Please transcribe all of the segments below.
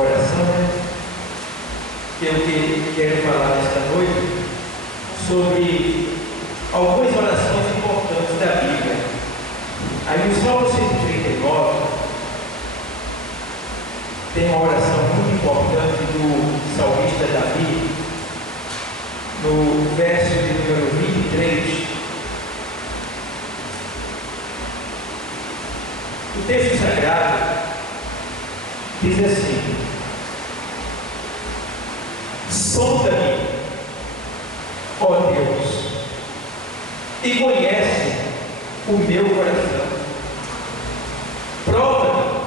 oração, né? Eu quero falar nesta noite sobre algumas orações importantes da Bíblia. Aí no Salmo 139 tem uma oração muito importante do salmista Davi, no verso de número 23. O texto sagrado diz assim: sonda-me, ó Deus, e conhece o meu coração. Prova-me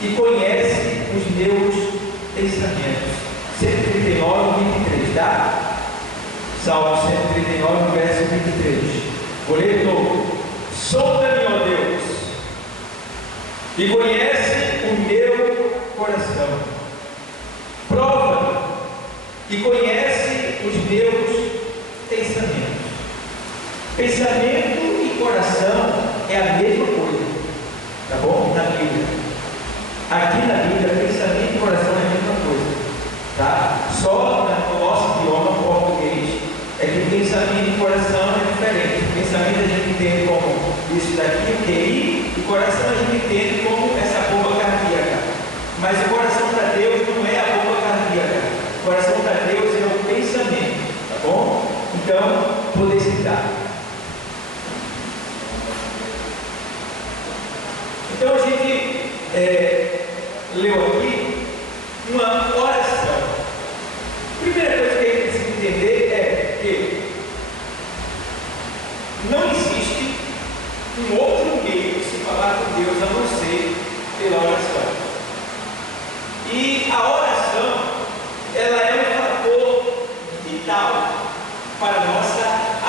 e conhece os meus pensamentos. 139, 23, tá? Salmo 139, verso 23. Vou ler de novo. Sonda-me, ó Deus, e conhece o meu coração. Prova-me e conhece os meus pensamentos. Pensamento e coração é a mesma coisa, tá bom? Na Bíblia. Aqui na Bíblia, pensamento e coração é a mesma coisa, tá? Só no nosso idioma português é que pensamento e coração é diferente. Pensamento a gente entende como isso daqui, o QI, e coração a gente entende como essa bomba cardíaca. Mas o coração para Deus não é a bomba cardíaca. O coração para Deus é o pensamento, tá bom? Então, poder citar. Então a gente leu aqui uma oração. A primeira coisa que a gente precisa entender é que não existe um outro meio de se falar com Deus a não ser pela oração. E a oração, ela é um fator vital para a nossa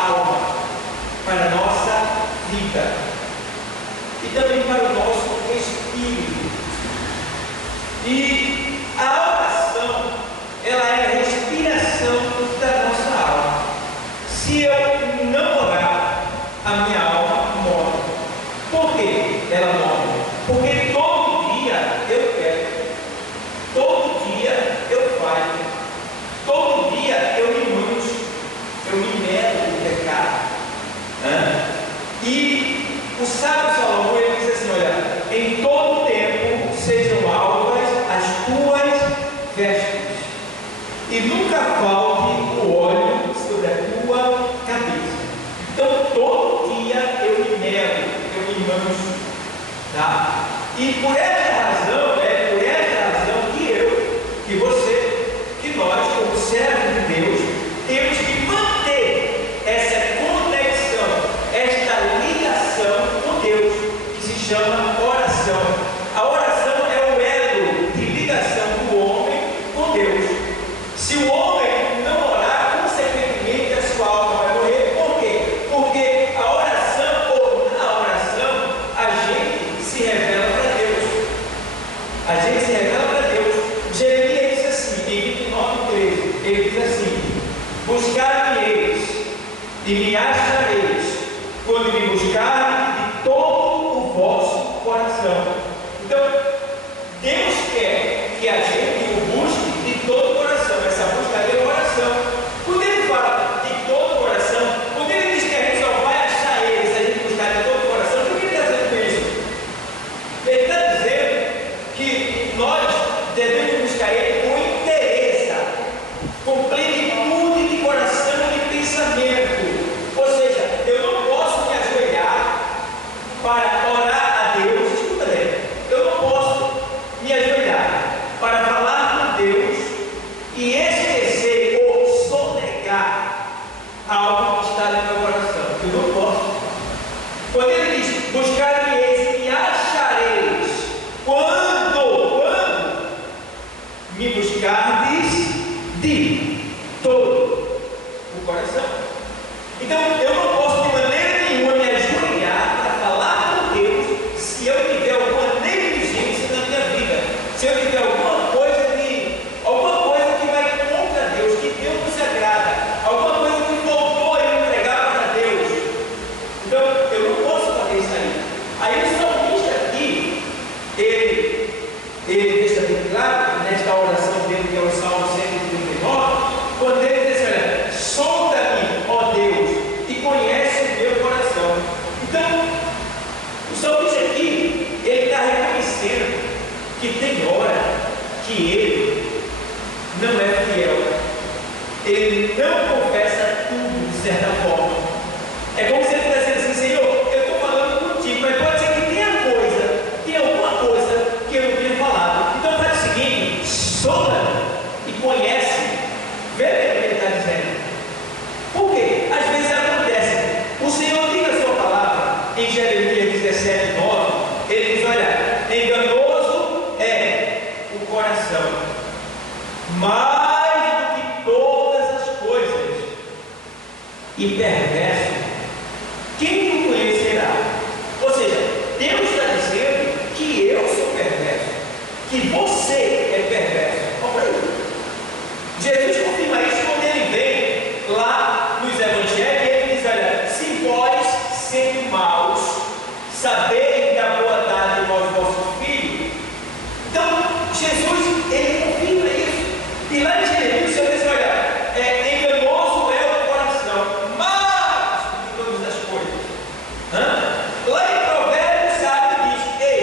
alma, para a nossa vida e também para o nosso espírito. E a oração, ela é a respiração da nossa alma. Se eu não orar, a minha alma morre. Por que ela morre? Porque todo dia eu peco, todo dia eu falho, todo dia eu me mancho, eu me nego do pecado. E o sábio Salomão, ele diz assim: olha, em todo tempo sejam alvas as tuas vestes, e nunca falte o óleo sobre a tua cabeça. Então todo dia eu me nego, eu me mancho, tá? E por essa razão, que eu, que você, que nós, como servos de Deus, temos que manter essa conexão, esta ligação com Deus, que se chama oração. A oração é o elo de ligação do homem com Deus. Se o homem não orar, consequentemente a sua alma vai morrer. Por quê? Porque a oração, ou na oração, a gente se revela para Deus. A gente se revela para Deus. Jeremias diz assim, em 29:13, ele diz assim: buscar-me-eis e me achareis, quando me buscarem de todo o vosso coração. Então, Deus quer que a gente o busque de todo o coração. Essa busca é a oração. Quando ele fala de todo o coração, quando ele diz que a gente só vai achar ele se a gente buscar de todo o coração, o que ele está dizendo com isso? Ele está dizendo que nós devemos buscar ele com interesse, com plenitude de coração e de pensamento. Ou seja, que ele não é fiel. Ele não confessa tudo, de certa forma. É como se ele estivesse dizendo assim: Senhor, eu estou falando contigo, mas pode ser que tenha alguma coisa que eu não tenha falado. Então faz o seguinte: solta e conhece, vê o que ele está dizendo. Por quê? Às vezes acontece. O Senhor diz a sua palavra em Jeremias 17:9. Ele diz: olha, enganoso é o coração, mais do que todas as coisas, e perverso, quem o conhecerá? Ou seja, Deus está dizendo que eu sou perverso, que você é perverso. Olha aí. Jesus confirma isso quando ele vem lá nos evangelhos, e ele diz: olha, se vós, sendo maus, sabeis dar boa dádiva aos vossos filhos. Então, Jesus, ele confirma isso. E lá em Jeremias, o Senhor diz: olha, enganoso é o coração, mais do que todas as coisas. Lá em Provérbios, sabe, diz: ei,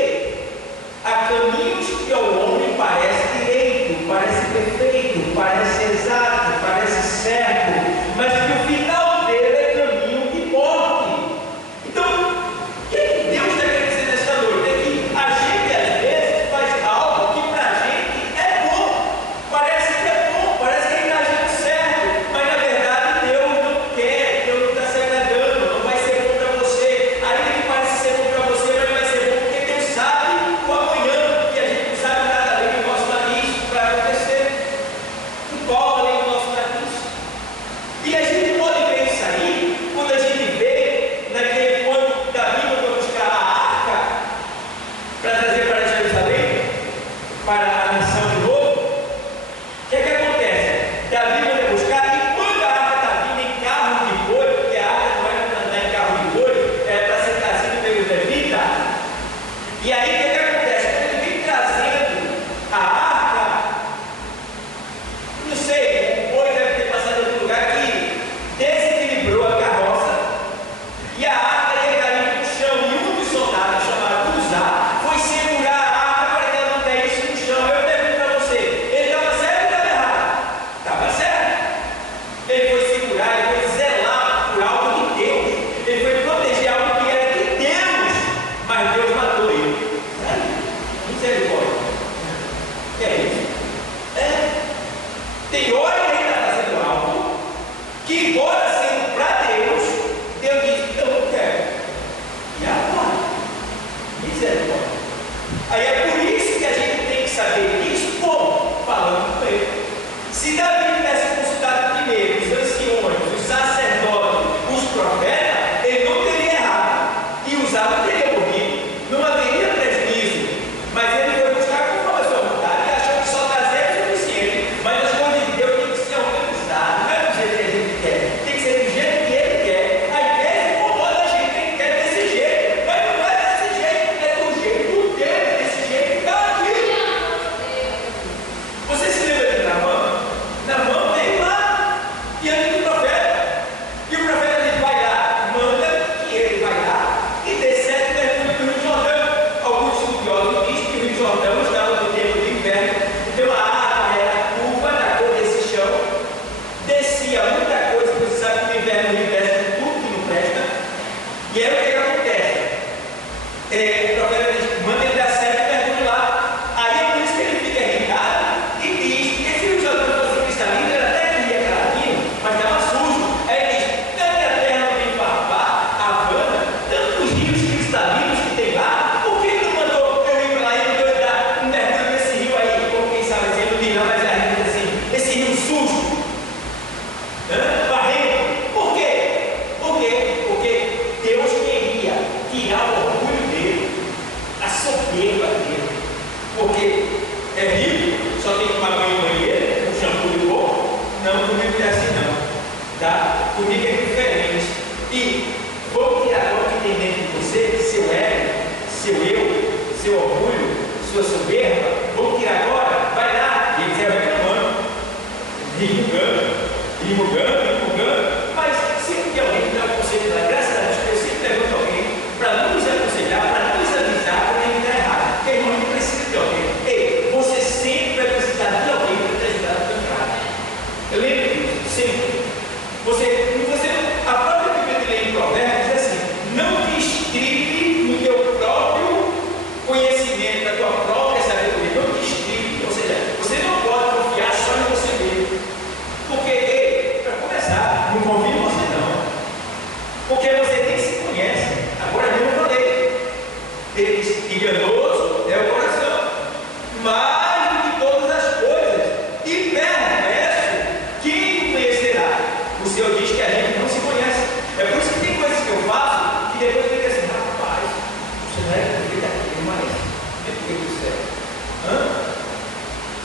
há caminhos que ao homem parece direito, parece perfeito, parece exato, parece certo, mas que o final dele é caminho de morte. Então, o que Deus está querendo dizer nesta noite? É que a gente às vezes faz algo que para a gente é bom, parece que é bom, parece que ele está agindo certo, mas na verdade Deus não quer, Deus não está se agradando, não vai ser bom para você. Ainda que pareça ser bom para você, mas não vai ser bom, porque Deus sabe o amanhã, que a gente não sabe nada além do nosso nariz para acontecer. O qual além do nosso nariz. E a gente pode ver isso aí quando a gente vê naquele quando Davi mandou buscar a arca para trazer para Jerusalém, para a nação de novo. O que é que acontece? Davi manda buscar, e quando a arca está vindo em carro de boi, porque a arca não é para andar em carro de boi, é para ser trazido pelos levitas. E aí o que é que acontece? Quando ele vem trazendo a arca, não sei, o boi deve ter passado em algum lugar que desequilibrou a carroça e a arca ia cair no chão. E um dos soldados, chamado Uzá, foi segurar a arca para que ela não caísse no chão. Eu pergunto para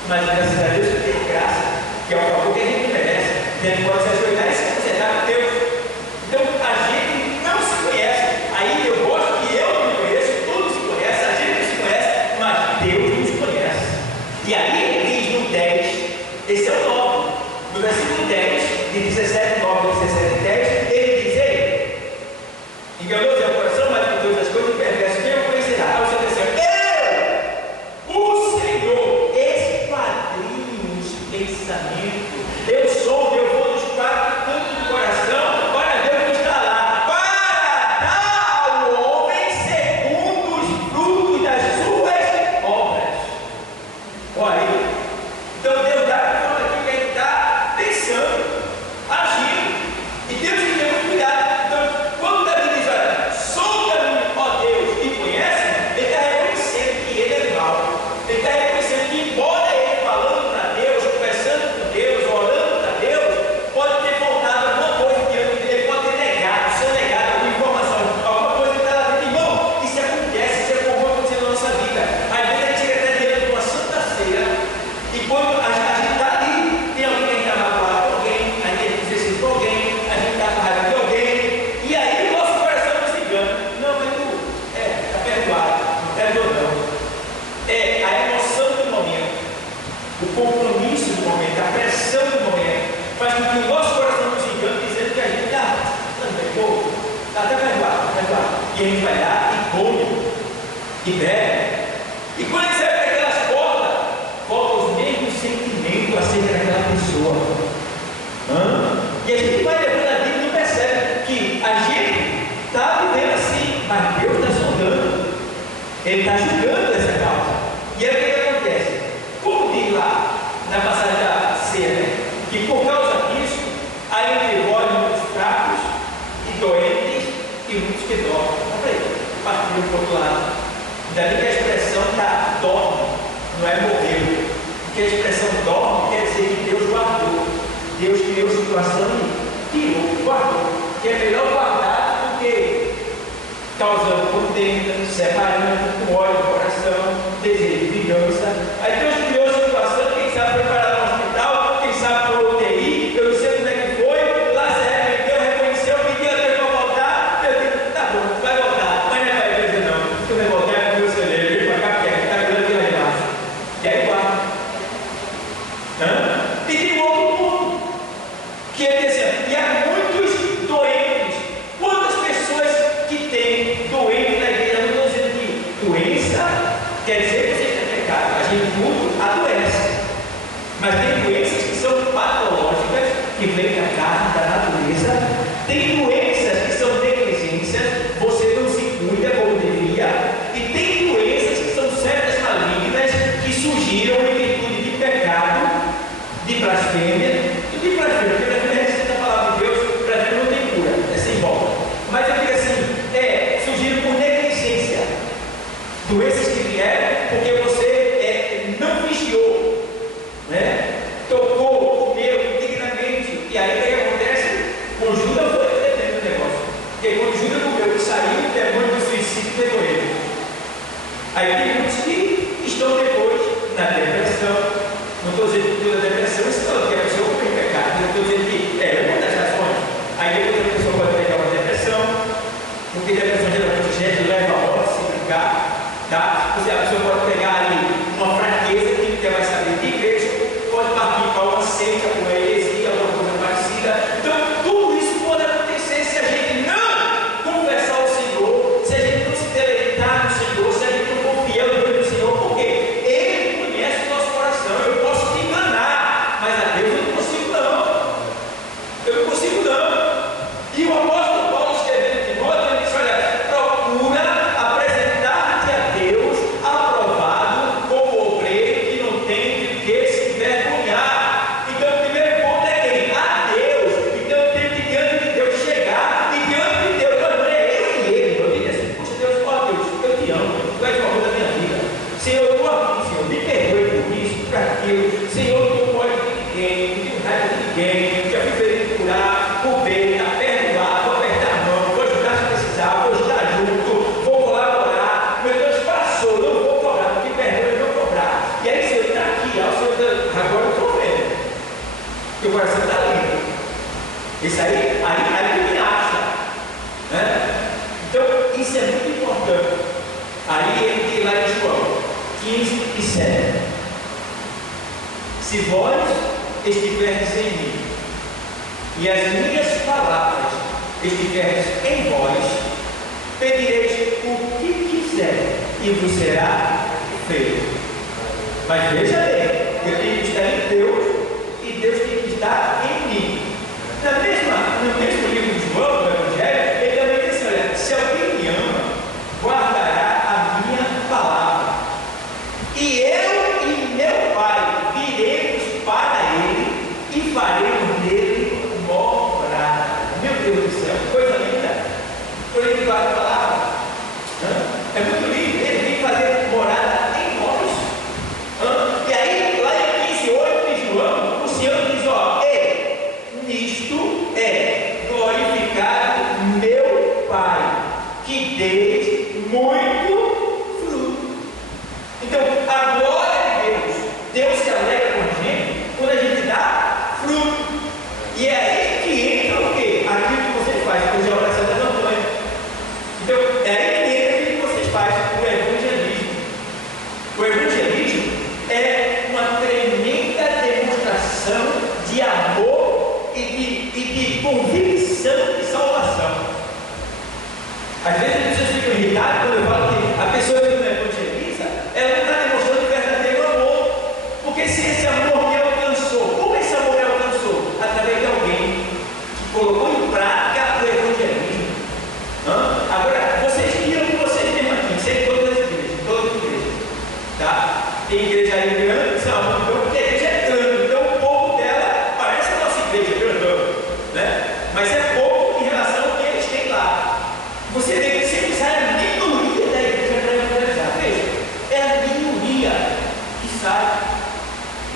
mas graças a Deus tem graça, que é o favor que a gente merece. A gente pode se ajoelhar e se consertar com Deus. Então a gente não se conhece. Aí eu gosto que eu não me conheço, todos se conhecem, a gente não se conhece, mas Deus nos conhece. E aí ele diz no 10, esse é o 9, no versículo 10, de 17, 9, 17 e 10, ele diz: ei, enganoso é o coração, mas de todas as coisas perverso, quem o conhecerá? Aí você diz assim: eu, o Senhor, esquadrinho os pensamentos, eu sou, eu vou nos quatro cantos do coração, para ver o que está lá, para dar ao homem segundo os frutos das suas obras. Olha aí, então Deus dá para falar aqui que a gente está pensando, agindo, e Deus tem que ter muito cuidado. Então, quando Davi diz: olha, sonda-me, ó Deus, e conhece-me, ele está reconhecendo que ele é mau, ele está reconhecendo que, embora ele falando para Deus, conversando com Deus, orando para Deus, pode ter faltado alguma coisa diante dele, pode ter negado, ser negado alguma informação, alguma coisa que está lá dentro. Irmão, isso acontece, isso é comum acontecer na nossa vida. Às vezes a gente chega até diante de uma santa ceia, e quando a gente está ali, tem alguém que está magoado com alguém, a gente tem que com alguém, a gente está com raiva de alguém, e aí o nosso coração nos engana. Não, mas tu está perdoado, não perdoa não. É a emoção do momento, o compromisso do momento, a pressão do momento, faz com que o nosso coração nos engane, dizendo que a gente não perdoou, está até perdoado, perdoado. E a gente vai lá e come, e bebe. E quando a gente sai daquelas portas, volta os mesmos sentimentos acerca daquela pessoa. E a gente vai levando a vida e não percebe que a gente está vivendo assim, mas Deus está sondando, Ele está julgando essa causa. E aí o que acontece? Como diz lá na passagem da ceia, né? Que por causa disso, há entre vós muitos fracos e doentes e muitos que dormem. Olha aí, partiu um pouco lá. Daí que a expressão está dorme, não é morreu. Porque a expressão dorme quer dizer que Deus guardou. Deus criou situação e tirou, guardou. Que é melhor guardar do que causando contenda, separando, com ódio no coração, desejo de vingança. Aí Deus criou situação, quem sabe preparar no hospital, quem sabe para o UTI, eu não sei como é que foi, lá Deus reconheceu, pediu a Deus para voltar, eu digo: tá bom, vai voltar, mas não é para a igreja não, se tu vai voltar é para o meu celeiro, ele vai ficar quieto, está grande lá embaixo. E aí guarda. E tem outro ponto, que ele diz assim: e há muitos doentes. Quantas pessoas que têm doente na igreja? Eu não estou dizendo que doença quer dizer que você tem pecado, a gente tudo adoece, mas tem doenças que são patológicas, que vêm da carne, da natureza. Tem doenças que são negligências, você não se cuida como devia, e tem doenças que são certas malignas que surgiram em virtude de pecado, de blasfêmia, porque blasfêmia é resistente à palavra de Deus. Blasfêmia não tem cura, é sem volta. Mas eu digo assim, surgiram por negligência, doenças que vieram porque você não vigiou, né? Tocou, comeu indignamente, e aí o que acontece? O Judas foi dentro do negócio, porque quando Judas comeu, saiu, o demônio do suicídio pegou ele. Aí tem muitos que estão depois na depressão. Não estou dizendo que toda depressão é que a pessoa tem pecado, não estou dizendo que é uma das razões. Aí depois a pessoa pode pegar uma depressão, porque depressão geralmente gente leva a morte, se brincar, tá? Ou seja, a pessoa pode pegar ali uma fraqueza que não vai saber de igreja, pode partir para uma seita, uma heresia, alguma coisa parecida. Então, tudo isso pode acontecer se a gente não confessar o Senhor, se a gente não se deleitar no Senhor, se a gente não for fiel no nome do Senhor, porque Ele conhece o nosso coração. Eu posso te enganar, mas a Deus eu não consigo não. Eu não consigo não. E o apóstolo Paulo escrevendo em Timóteo, ele diz: olha, procura apresentar-te a Deus aprovado como obreiro que não tem de que se envergonhar. Então o primeiro ponto é quem? A Deus. Então eu tenho que diante de Deus chegar e diante de Deus, não é eu e ele. Eu digo assim: poxa Deus, ó Deus, eu te amo, tu és o amor da minha vida. Senhor, eu estou aqui, Senhor, me perdoe por isso, por aquilo. Senhor, eu não pode de ninguém, não tenho raiva de ninguém, já fui feliz de curar, por bem, a perdoar, vou apertar a mão, vou ajudar se precisar, vou estar junto, vou colaborar. Meu Deus passou, não vou cobrar, porque perdoa e não cobrar. E aí, Senhor, está aqui, ó, o Senhor Porque o coração está livre. Isso aí ninguém acha. Né? Então, isso é muito importante. Aí ele tem lá em João 15 e 7. Se vós estiverdes em mim, e as minhas palavras estiverdes em vós, pedireis o que quiser, e vos será feito. Mas veja bem, eu tenho que estar em Deus, e Deus tem que estar em mim. No mesmo livro de João, do Evangelho, ele também diz assim: olha, se alguém me ama, guardará a minha palavra, e eu e meu Pai viremos para ele e faremos nele morada. Meu Deus do céu, coisa linda! Quando ele guarda a palavra, é muito lindo. Ele tem que fazer morada em nós. E aí, lá em 15:8 de João, o Senhor diz: ó, nisto é glorificado meu Pai, que deis muito fruto. Então, a glória de Deus se alegra com a gente quando a gente dá fruto. E é aí que entra o quê? Aquilo que você faz, hoje é a oração da campanha. Então, é aí que entra aquilo que vocês fazem, o evangelismo. O evangelismo é uma tremenda demonstração de amor e de convicção de salvação. Às vezes as pessoas ficam irritadas quando eu falo que a pessoa que não evangeliza, ela não está demonstrando verdadeiro amor. Porque se esse amor me alcançou, como esse amor me alcançou? Através de alguém que colocou em prática o evangelismo. Agora, vocês viram que vocês têm aqui, sempre todas as igrejas, tá? Tem igreja aí grande, porque a igreja é grande, então o povo dela parece a nossa igreja grandão, né? Mas é pouco em relação ao que eles têm lá. Você vê que sempre sai a minoria da igreja para evangelizar. Veja, é a minoria que sai.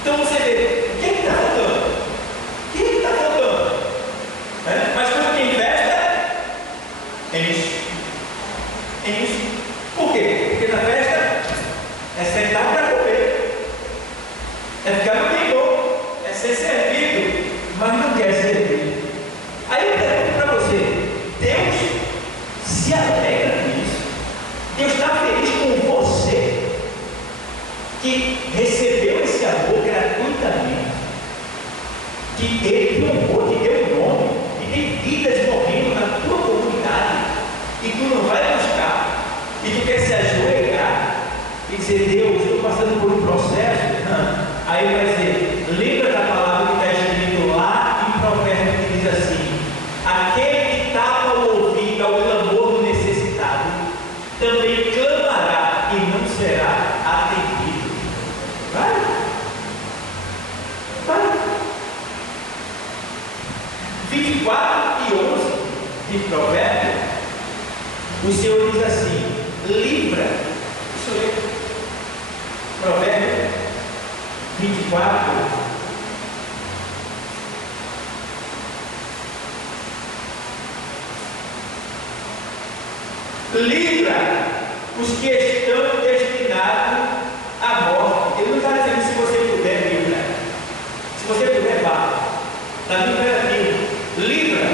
Então você vê, o que está faltando? O que está faltando? Mas quando tem festa, enche. Por quê? Porque na festa é sentar para comer, é ficar no meio, é ser servido, mas não quer servir. Aí eu pergunto para você: Deus se alegra com isso? Deus está feliz com você que recebeu esse amor gratuitamente, que Ele te honrou, te deu um nome, e tem vidas morrendo na tua comunidade, e tu não vai buscar, e tu quer se ajoelhar e dizer: Deus, estou passando por um processo. Aí vai dizer: lembra da palavra que está escrito lá em Provérbios, que diz assim: aquele que tapa o ouvido ao clamor do necessitado também clamará e não será atendido. Vai. 24 e 11 de Provérbios, o Senhor diz assim: livra. Deixa eu ler. Provérbios 24. Livra os que estão destinados à morte. Ele não está dizendo se você puder, livra. Se você puder, vá. Está no imperativo. Livra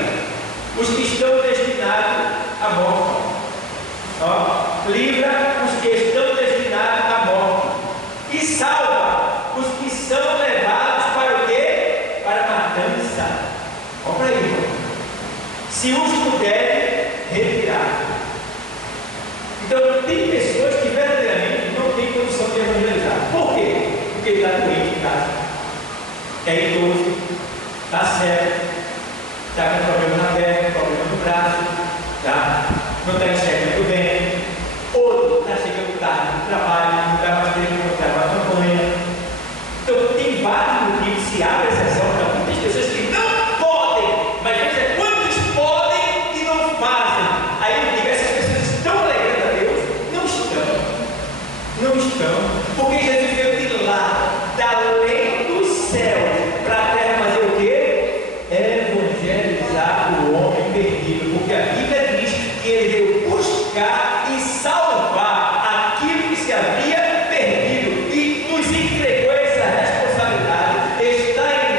os que estão destinados à morte. Livra os que estão destinados à morte. E salva os que são levados para o quê? Para a matança. Olha para aí, irmão. Se os puderem retirar. Então, tem pessoas que verdadeiramente não têm condição de evangelizar. Por quê? Porque ele está doente em casa, é idoso, está cego, está com problema na perna, problema no braço, tá? Não está enxergando bem, outro está chegando tarde no trabalho, não está mais querendo encontrar uma campanha. Então, tem vários motivos, se abre exceção para muitas pessoas que não podem, mas veja quantos podem e não fazem. Aí eu digo: essas pessoas estão alegrando a Deus? Não estão, porque Jesus veio de lá, da além do céu, para a terra fazer o quê? Evangelizar o homem perdido, porque a Bíblia diz que ele veio buscar e salvar aquilo que se havia perdido, e nos entregou essa responsabilidade. Está em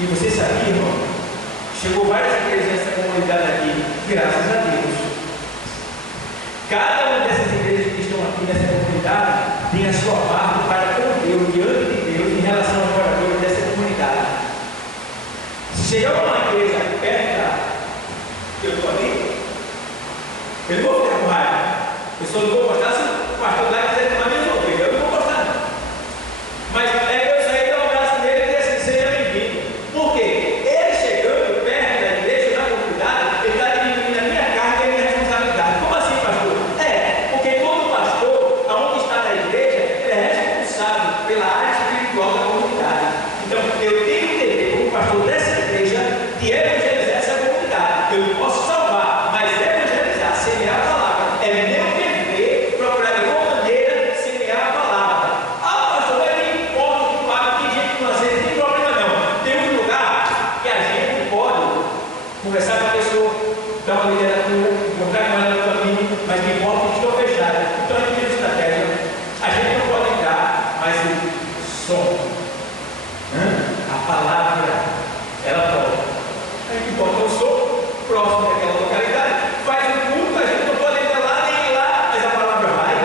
E você sabia, irmão? Chegou várias igrejas nessa comunidade aqui, graças a Deus. Cada uma dessas igrejas que estão aqui nessa comunidade tem a sua parte para com Deus, diante de Deus, em relação aos moradores dessa comunidade. Se chegar uma igreja perto da que eu estou ali, eu não vou ficar com raiva. Eu só não vou gostar se o pastor lá quiser tomar minha ovelha. Eu não vou gostar, não. Mas eu saí dar um abraço nele e dizer assim: seja bem-vindo. Por quê? Ele chegando perto da igreja, da comunidade, ele está diminuindo a minha carga e a minha responsabilidade. Como assim, pastor? Porque todo pastor, aonde está na igreja, ele é responsável pela área espiritual da comunidade. Então, eu tenho que ter, como pastor dessa igreja, de evangelizar essa comunidade. Eu não posso salvar, mas evangelizar, semear a palavra. É meu dever procurar de alguma maneira semear a palavra. Ah, pastor, mas não importa o que paga, tem gente que não aceita, não tem problema não. Tem um lugar que a gente pode conversar com a pessoa, dar uma literatura, botar com ela no caminho, mas que importa que estão fechados. Então a gente tem uma estratégia. A gente não pode entrar, mas o som, a palavra, ela pode. A gente bota o som próximo daquela localidade, faz um culto, a gente não pode entrar lá nem ir lá, mas a palavra vai,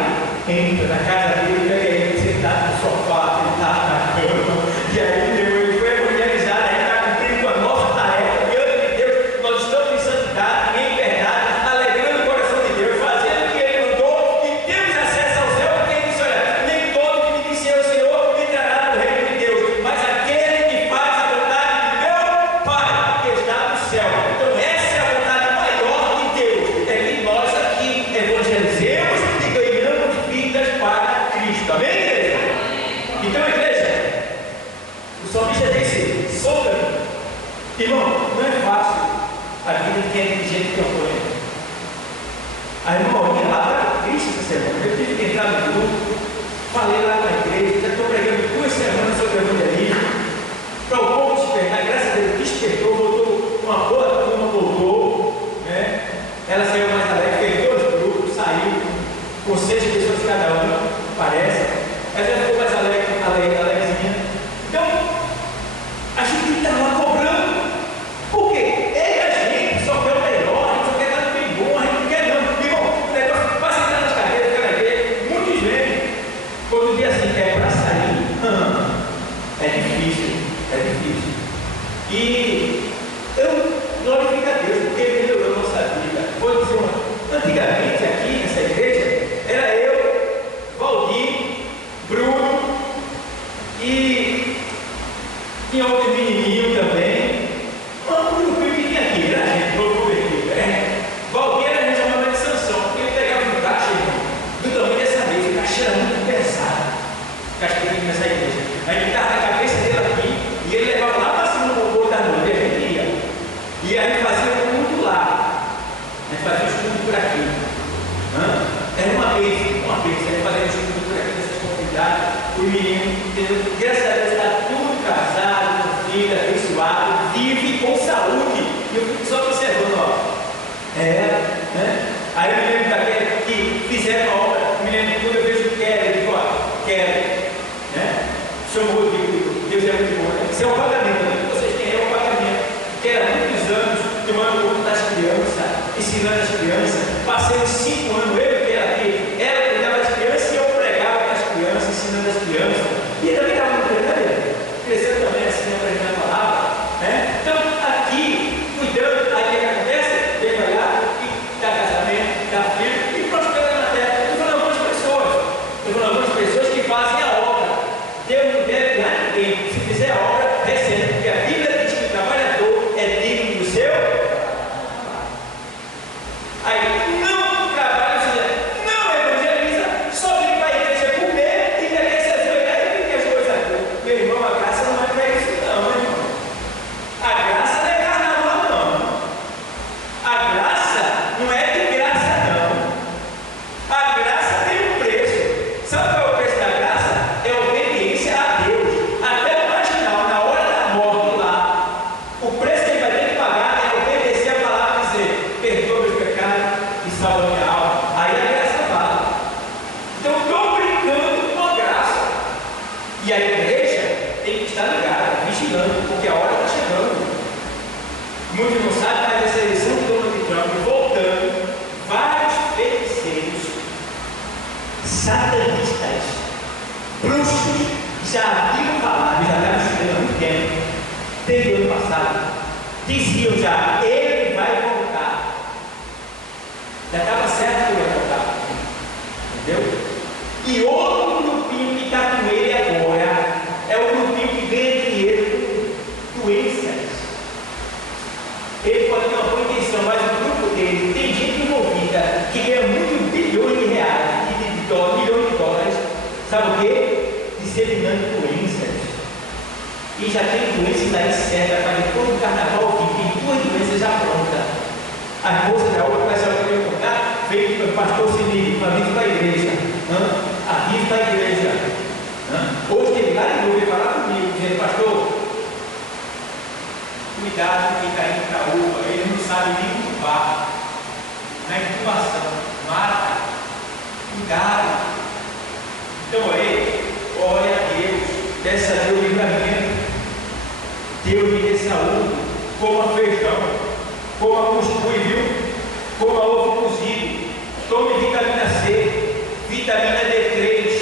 entra na casa dele, pega ele sentado no sofá, sentado na cama, e aí ele foi evangelizado, a gente está cumprindo com a nossa tarefa diante de Deus. Nós estamos em santidade, em verdade, alegrando o coração de Deus, fazendo o que Ele mandou e temos acesso ao céu, porque Ele disse: olha, nem todo que me disser o Senhor entrará no reino de Deus, mas aquele que faz a vontade de meu Pai que está no céu. Então essa é a vontade maior de Deus, é que nós aqui evangelizemos e ganhamos vidas para Cristo. Amém, igreja? Então, igreja, o salmista disse: solta-me. Irmão, não é fácil a vida de quem é dirigente de campanha. A irmã minha lá está triste essa semana. Eu tive que entrar no grupo, falei lá na igreja, já estou pregando 2 semanas sobre evangelismo, para o povo despertar. Graças a Deus despertou, voltou, uma boa turma voltou, né? Ela saiu mais alegre, fez 2 grupos, saiu com 6 pessoas cada um, parece. Ela já ficou mais alegrezinha. Então, a gente tem que estar lá cobrando. Por quê? A gente só quer o melhor, a gente só quer estar bem bom, a gente não quer não. Irmão, o negócio vai sentar nas cadeiras, quer ver? Muitos vêm. Quando diz assim, é para sair, é difícil, é difícil. E eu glorifico a Deus, porque Ele melhorou a nossa vida. Vou dizer antigamente aqui nessa igreja, era eu, Valdir, Bruno e tinha outro menininho também. Um grupinho que tinha aqui, era a gente, todo convertido. Valdir era a gente chamava de Sansão, porque ele pegava um caixa, irmão, do tamanho dessa mesa. O caixa era muito pesado, o caixa que tinha nessa igreja. A gente estava na cabeça dele aqui e ele levava lá para cima do motor da noite, a gente ia. E a gente fazia um culto lá, a gente fazia os cultos por aqui. Era uma vez, a gente fazia os cultos por aqui nessas comunidades. O menino, graças a Deus, está tudo casado, com filho, abençoado, vive com saúde. E eu fico só observando, ó. Aí eu me lembro daquele que fizeram a obra, me lembro quando eu vejo o Kelly, eu digo: ó, Kelly, né? Chamou de Deus é muito bom. Isso é um pagamento, né? Vocês têm o pagamento. Que era muitos anos tomando conta das crianças, ensinando as crianças. Passei uns 5 anos, eu que era aqui, ela cuidava das crianças e eu pregava com as crianças, ensinando as crianças. E ele também estava no treinamento, crescendo também assim, aprendendo a palavra, né? Então, aqui, cuidando, aí o que acontece? Vem para lá e dá casamento, dá filho e prospera na terra. Eu estou falando algumas pessoas que fazem a obra. Deus não deve dar ninguém. Se fizer a obra, recebe, porque a Bíblia diz que o trabalhador é digno do seu. Aí, não trabalha, não evangeliza, só vem para a igreja comer e quer se ajoelhar e pedir as coisas. Meu irmão, a graça não é para isso, não, meu irmão. A graça não é carnaval, não. A graça não é de graça, não. A graça tem um preço. Sabe qual é o preço da graça? É a obediência a Deus. Até o marginal, na hora da morte lá, o preço que ele vai ter que pagar é obedecer a palavra e dizer: perdoa meus pecados e salva minha alma. Aí a graça vale. Então estou brincando com a graça. E a igreja tem que estar ligada, vigilando, porque a hora está chegando. satanistas, bruxos, já haviam falado, já estavam estudando há muito tempo, desde o ano passado, diziam já, ele vai voltar. Já estava certo que ele ia voltar. Entendeu? E outro grupinho que está com ele agora é o grupinho que ganha dinheiro com doenças. Ele pode ter uma boa intenção, mas o grupo dele tem gente envolvida que ganha muitos bilhões de reais, milhões de dólares, sabe o quê? Disseminando doenças. E já tem doenças aí certas, para todo o carnaval aqui, tem 2 doenças já prontas. As moças da outra começam a querer contar, veio para o pastor Sinir, uma vez para a igreja. Avisa para a igreja. Hoje ele lá de novo veio falar comigo, dizendo, pastor, cuidado com quem está indo para a uva, ele não sabe nem incubar. Na incubação, mata. Cuidado. Então aí, olha a Deus, peça a Deus livramento. Deus me dê saúde, coma feijão, coma cuscuz, viu? Coma ovo cozido, tome vitamina C, vitamina D3,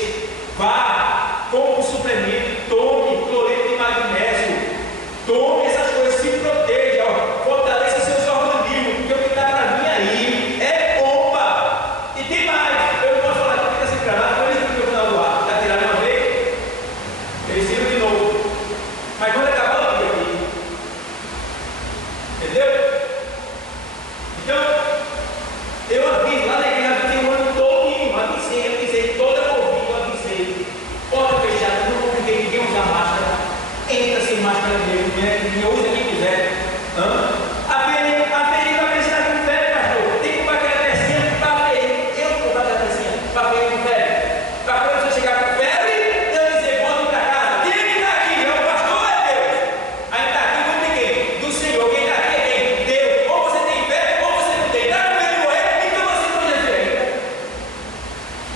vá, compre um suplemento, tome cloreto de magnésio, tome essas coisas, se proteja, fortaleça seus organismos, porque o que está para mim aí é bomba. E tem mais, eu não posso falar que fica sem gravado, por isso que eu final do ar, está tirado uma vez, eles tiram de novo, mas quando acabar o vídeo aqui, entendeu? Então, eu aviso lá na igreja, tem um ano todo, avisei toda a Covid, eu avisei, porta fechada, não compliquei ninguém usar máscara, entra sem máscara mesmo, né? Usa quem quiser. A Feri vai pensar com fé, pastor, tem que comprar aquela pecinha para Feri, eu vou comprar aquela pecinha para Feri com fé, para quando você chegar com febre, eu dizer, volta para casa, quem que está aqui? É o pastor ou é Deus? Aí está aqui, não tem quem? Do Senhor, quem está aqui é quem? Deus, ou você tem fé, ou você não tem, está com medo de morrer, então você não Jesus ainda.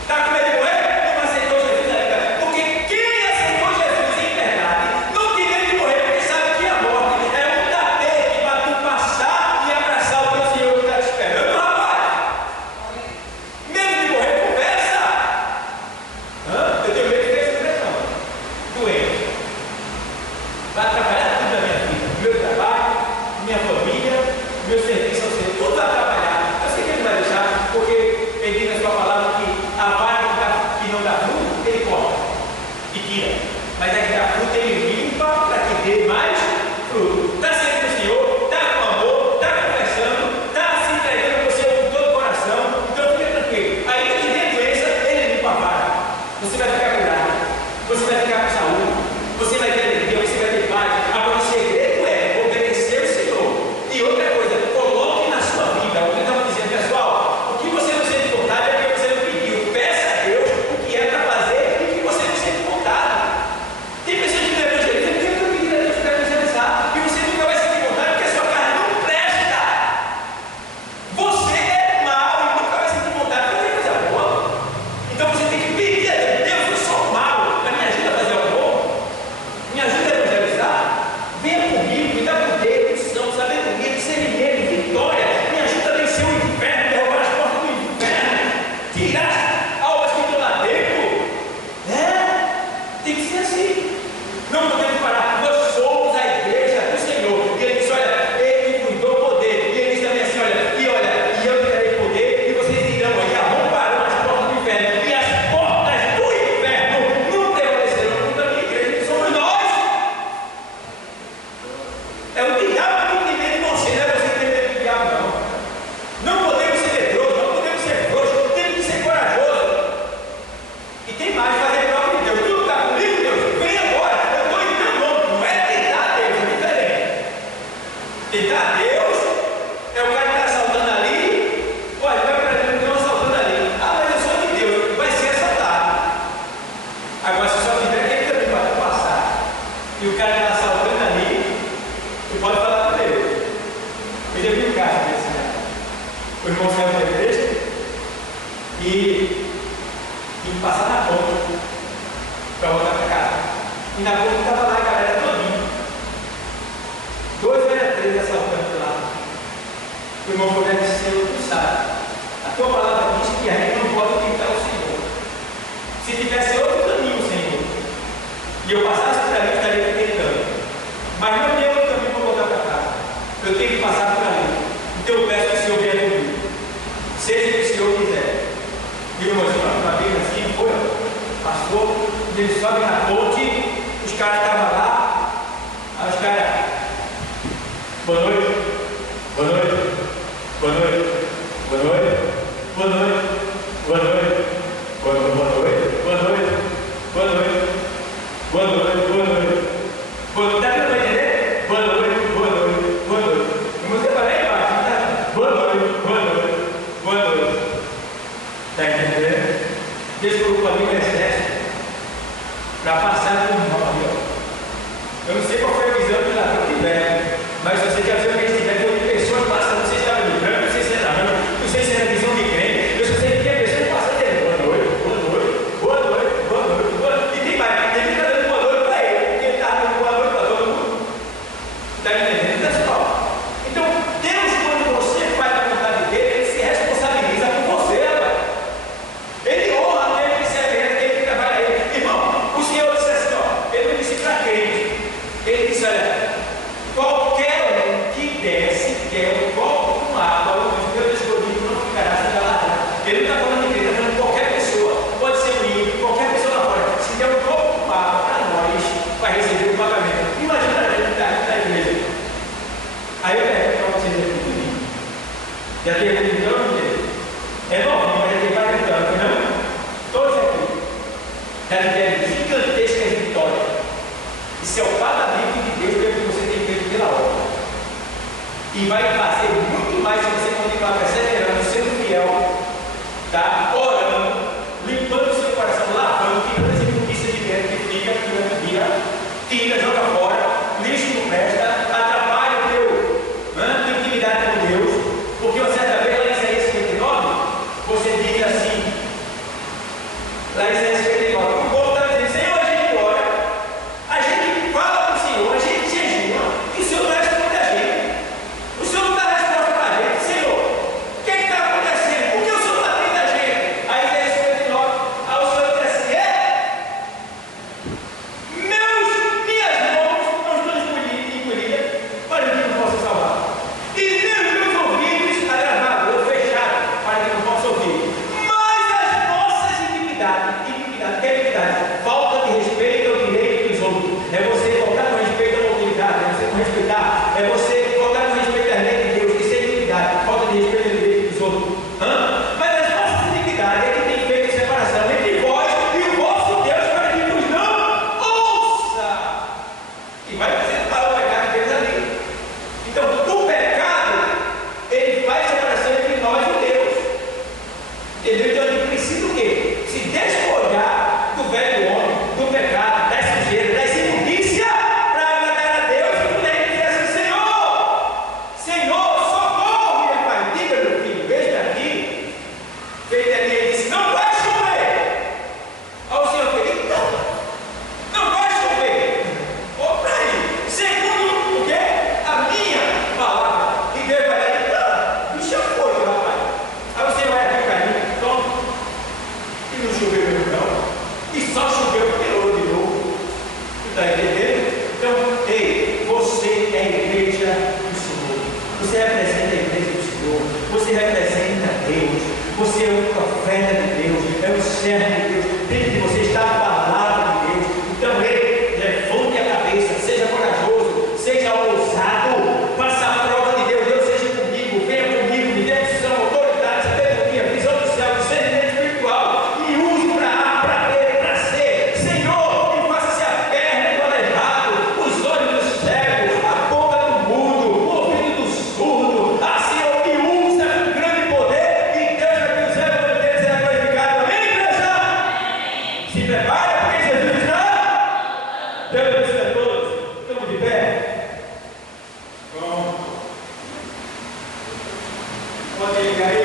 Está com medo de morrer? Não aceitou Jesus ainda. Porque quem aceitou Jesus em verdade não tem medo de morrer, porque sabe que a morte é um tapete para tu passar e abraçar o teu Senhor que está te esperando, rapaz. Medo de morrer, conversa. Eu tenho medo de ter essa impressão. Doente. Vai atrapalhar tudo na minha vida. Meu trabalho, minha família, meu serviço ao Senhor, tudo vai atrapalhar. Eu sei que ele vai deixar, porque ele diz na sua palavra que a vara que não dá fruto, ele corta e tira. Mas a que dá fruto, ele limpa para que dê mais fruto. Está sendo o Senhor, está com amor, está conversando, está se entregando para o Senhor com todo o coração. Então fica tranquilo. Ainda que tenha doença, ele limpa a vara. Você vai ficar curado, você vai ficar com saúde, você vai ter alegria, você vai ter paz. Agora o segredo é obedecer o Senhor. E outra coisa, coloque na sua vida, o que eu estava dizendo, pessoal, o que você não sente vontade é porque você não pediu. Peça a Deus o que é para fazer e o que você não sente vontade. Tem pessoas que não evangelizam, porque eu pedi a Deus para evangelizar, e você nunca vai sentir vontade porque a sua carne não presta. Você é mau e nunca vai sentir vontade porque tem coisa boa. Então você tem que pedir a Deus, Deus, eu sou mau, mas me ajuda a fazer algo bom, me ajuda a evangelizar, venha comigo, me dá poder, unção, sabedoria, discernimento, vitória, me ajuda a vencer o inferno, derrubar as portas do inferno, tirar as almas que estão lá dentro. Tem que ser assim. Não podemos parar. Nós somos a igreja do Senhor. E ele diz, olha, ele me cuidou poder. E ele diz também assim, olha, e eu te darei poder, e vocês irão aí, arrombarão as portas do inferno. E as portas do inferno não prevalecerão contra a minha igreja, que somos nós. É o diabo que tem medo de você, não é você que tem medo do diabo, não. Não podemos ser medrosos, não podemos ser frouxos, temos que ser corajosos. E tem mais, fazer prova de Deus. Tu está comigo, Deus? Vem agora, eu estou em teu nome. Não é tentar a Deus, é diferente. Tentar a Deus é o cara que está assaltando ali. Olha, vai para Deus, estão assaltando ali. Ah, mas eu sou de Deus, vai ser assaltado. Agora, se só tiver aquele também para passar, e o cara está assaltando ali, tu pode falar com Deus. Eu já vi um caso desse, né? O irmão saiu da igreja e passar na ponta para voltar para casa. E na ponta estava lá a galera todinha. 2 ou 3 assaltando lá. O irmão falou, deve ser, tu sabe. A tua palavra diz que a gente não pode tentar o Senhor. Se tivesse outro caminho, Senhor, e eu passasse por ali, eu estaria tentando. Mas não tem outro caminho para voltar para casa. Eu tenho que passar por ali. Então eu peço que o Senhor venha comigo. Seja o que o Senhor quiser. E o moço, uma vez assim, foi, passou, ele sobe na ponte, os caras estavam lá, aí os caras, boa noite, boa noite, boa noite, boa noite, boa noite, boa noite, boa noite, boa noite, boa noite, boa noite, boa noite, boa noite, boa noite, tá dando para entender? Boa noite, boa noite, boa noite. E você vai lá embaixo, tá? Boa noite, boa noite, boa noite. Está entendendo? Deus colocou ali um exército para passar por nós. Eu não sei qual foi a visão que lá tiveram, mas se você já viu que eles tiveram de pessoas passando, não sei se estava de branco, não sei se era branco, não sei se era visão de crente, eu só sei que tinha pessoas passando dele. Boa noite, boa noite, boa noite, boa noite, boa noite. E tem mais, ele está dando boa noite para ele, porque ele está dando boa noite para todo mundo. Está entendendo, pessoal? Então, Deus, quando você faz a vontade dele, ele se responsabiliza por você, rapaz. Ele honra aquele que serve ele, aquele que trabalha ele. Irmão, o Senhor disse assim, ó, ele não disse para crente. Ele disse, olha, qualquer um que desce, quer um copo com água, o meu escolhido não ficará sem galardar. Ele não está falando de crente, está falando de qualquer pessoa. Pode ser um ímpio, qualquer pessoa lá fora. Se der um copo com água para nós, vai receber o pagamento. Imagina a gente estar na igreja. Aí eu pergunto para vocês, é tudo lindo. Já tem muito então, gente? É novinho, mas já tem vários anos, não? Todos aqui. Já tiveram gigantescas vitórias. Isso é o pagamento de Deus pelo que você tem feito pela obra. E vai fazer muito mais se você continuar perseverando, sendo fiel, tá? Orando, limpando o seu coração, lavando, tirando as imundícias de dentro que fica, tira, joga fora, lixo não presta, atrapalha o tua intimidade com Deus, porque uma certa vez lá em Isaías 59, você diz assim, lá em Isaías 59, o povo está dizendo, Senhor, a gente ora, a gente fala para o Senhor, a gente jejua, e o Senhor não responde a gente. O Senhor não dá resposta para a gente. Senhor, o que está acontecendo? Por que o Senhor está atendendo a gente? Aí Isaías 59, aí o Senhor diz assim, minhas mãos não estão encolhidas para que não possa salvar. E meus ouvidos agravados ou fechados para que não possa ouvir. Mas as nossas iniquidades, que é iniquidade? Falta de respeito ao direito dos outros. É você faltar com respeito à autoridade, é você não respeitar, é você faltar com respeito à lei de Deus, isso é iniquidade, falta de respeito ao direito dos outros. Mas as nossas iniquidades é que tem feito separação entre vós e o vosso Deus para que vos não ouça. E vai fazer para o pecado deles ali. Então, o pecado, ele faz separação entre nós e Deus. Entendeu? Então, ele precisa o quê? Se despojar do velho homem, do pecado, da sujeira, da imundícia, para agradar a Deus e poder dizer assim, Senhor, socorre, meu pai. Diga, meu filho, veja aqui. Feito ali, ele disse, não vai chover. Aí o Senhor fez, não vai chover. Opa aí, segundo o quê? A minha palavra. E Deus vai lá e bicha foi, rapaz. Aí você vai aqui, carinho, toma. E não choveu mesmo, não. E só choveu porque orou de novo. Está entendendo? Então, ei, você é a igreja do Senhor. Você representa a igreja do Senhor. Você representa Deus. Você é o profeta de Deus. É o servo de Deus. Dentro de você está a palavra de Deus. Então, ei, levante a cabeça. Seja corajoso. Seja ousado. Faça a prova de Deus. Deus seja comigo. Venha comigo. Me dê visão, autoridade, sabedoria, visão do céu, discernimento espiritual. E use para ver, para ser. Senhor, e faça-se a perna do aleijado, os olhos do cego, a boca do mudo, o ouvido do surdo. Assim é o que usa com grande poder. E Deus vai ter o céu para Deus será glorificado. Amém, igreja? Se prepara, porque Jesus está. Deus abençoe a todos. Estamos de pé. Pronto. Pode ligar aí.